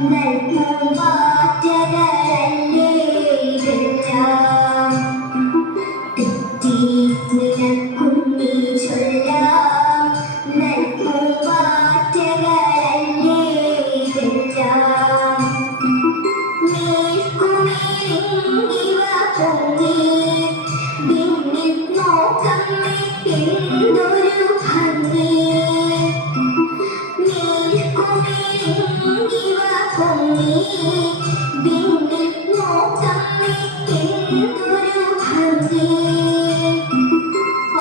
നൽപൂവാറ്റകളല്ലേ ഇതെല്ലാം. തെറ്റി നിനക്കുണ്ണി ചൊല്ലാം. നൽപൂവാറ്റകളല്ലേ ഇതെല്ലാം. മേൽക്കുമേലിങ്ങിവ പൊങ്ങി വിണ്ണിൽ നോക്കമ്മേ എന്തൊരു ഭംഗി. മേൽക്കുമേലിങ്ങിവ പൊങ്ങി വിണ്ണിൽ നോക്കമ്മേ എന്തൊരു ഭംഗി.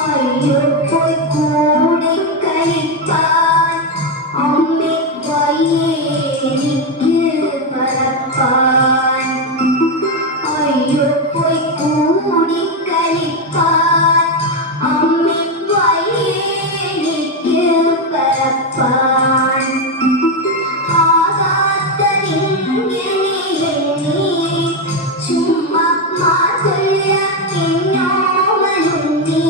അയ്യോ പോയി കൂടെ കളിപ്പാൻ അമ്മേ വയ്യേ എനിക്ക് പറപ്പാൻ. അയ്യോ പോയി കൂടി കളിപ്പാൻ അമ്മേ വയ്യേ എനിക്ക് പറപ്പാൻ. ആകാത്തതിങ്ങനെ എണ്ണി ചുമ്മാ മാതൊല്ല എന്നോമലുണ്ണി.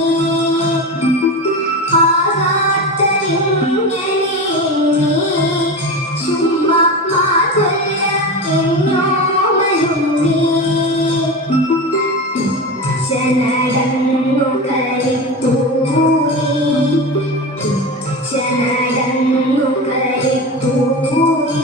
ആകാത്തതിങ്ങനെ എണ്ണി ചുമ്മാ മാതൊല്ല എന്നോമലുണ്ണി. ജനടങ്ങു കളിപ്പൂരി ജനടങ്ങു കളിപ്പൂരി.